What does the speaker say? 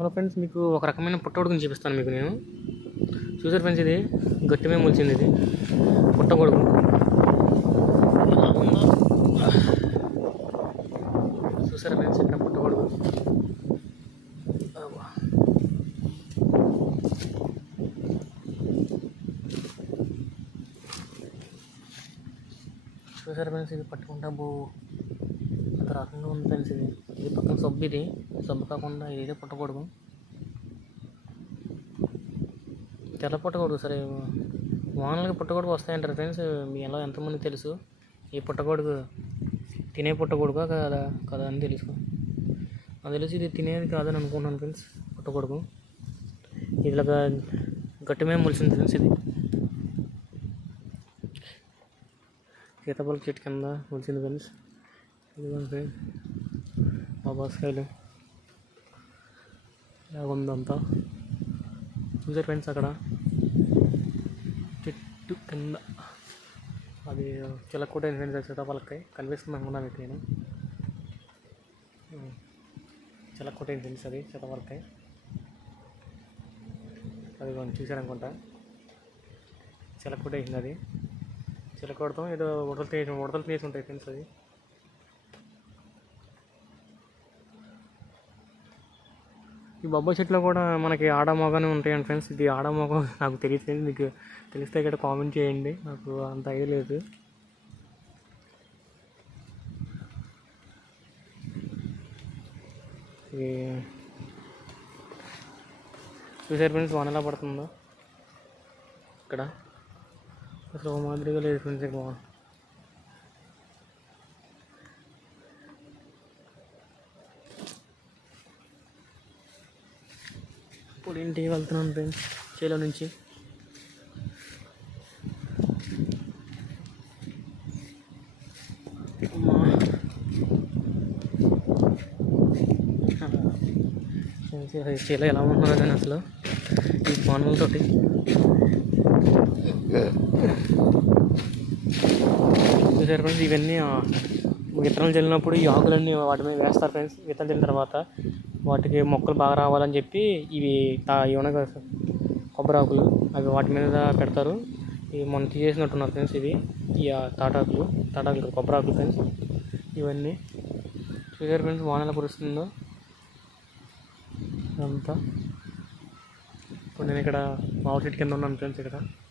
Hello friends, మీకు ఒక రకమైన పుట్టగొడుగుని చూపిస్తాను మీకు నేను. చూసారు ఫ్రెండ్స్, ఇది గట్టి మీద మొలిచింది. ఇది పుట్టగొడుగు ఎలా ఉందో చూసారా ఫ్రెండ్స్, ఇక్కడ పుట్టగొడుగు. చూసారు ఫ్రెండ్స్, ఇది పట్టుకుంటా అంత రకంగా ఉంది ఫ్రెండ్స్. ఇది పక్కన సబ్బు, ఇది సబ్బు కాకుండా ఇదే పుట్టగొడుగు. తెల్ల పుట్టగొడుగు. సరే, వానలకి పుట్టగొడుగు వస్తాయంటారు ఫ్రెండ్స్. మీ ఎలా ఎంతమంది తెలుసు ఈ పుట్టగొడుగు తినే పుట్టగొడుగా కదా అని తెలుసు. నాకు తెలిసి ఇది తినేది కాదని అనుకుంటున్నాను ఫ్రెండ్స్. పుట్టగొడుగు ఇలాగా గట్టి మీద మొలిసింది ఫ్రెండ్స్. ఇది సీతాఫలం చెట్టు కింద మొలిసింది ఫ్రెండ్స్. ఇదిగోండి ఫ్రెండ్స్, బాబాస్కాయలు ఇలాగుందంతా. చూసారు ఫ్రెండ్స్, అక్కడ చెట్టు కింద అది చిలక్కొట్టే ఫ్రెండ్స్. సీతాఫలకాయ కనిపిస్తుంది అనుకున్నా మీకు నేను. చిలక్కొట్టే ఫ్రెండ్స్, అది సీతాఫలకాయ. అది చూసారనుకుంటా, చిలక్కొట్టేసింది. అది చిలకొడతాం ఏదో ఉడతలు తీసి ఉంటాయి ఫ్రెండ్స్. అది ఈ బొబ్బాయి చెట్లో కూడా మనకి ఆడమోగానే ఉంటాయండి ఫ్రెండ్స్. ఇది ఆడమోగం నాకు తెలియదు. మీకు తెలిస్తే ఇక్కడ కామెంట్ చేయండి, నాకు అంత ఐడియా లేదు. చూసారు ఫ్రెండ్స్, వాన ఎలా పడుతుందో ఇక్కడ. అసలు మాదిరిగా లేదు ఫ్రెండ్స్. ఇక్కడ ఇప్పుడు ఇంటికి వెళ్తున్నాను ఫ్రెండ్స్, చేలో నుంచి. చేలో ఎలా ఉంటున్నారు కానీ అసలు ఈ పానులతోటి. చూసారు ఫ్రెండ్స్, ఇవన్నీ విత్తనాలు చల్లినప్పుడు ఈ ఆకులన్నీ వాటి మీద వేస్తారు ఫ్రెండ్స్. విత్తనాలు చల్లిన తర్వాత వాటికి మొక్కలు బాగా రావాలని చెప్పి ఇవి ఇవనగా కొబ్బరి ఆకులు అవి వాటి మీద పెడతారు. ఇవి మొన్న తీసేసినట్టున్నారు ఫ్రెండ్స్. ఇవి ఈ తాటాకులు కొబ్బరి ఆకులు ఫ్రెండ్స్. ఇవన్నీ చూసారు ఫ్రెండ్స్, వాన ఎలా కురుస్తుందో అంతా. ఇప్పుడు నేను ఇక్కడ మామిడి చెట్టు కింద ఉన్నాను ఫ్రెండ్స్. ఇక్కడ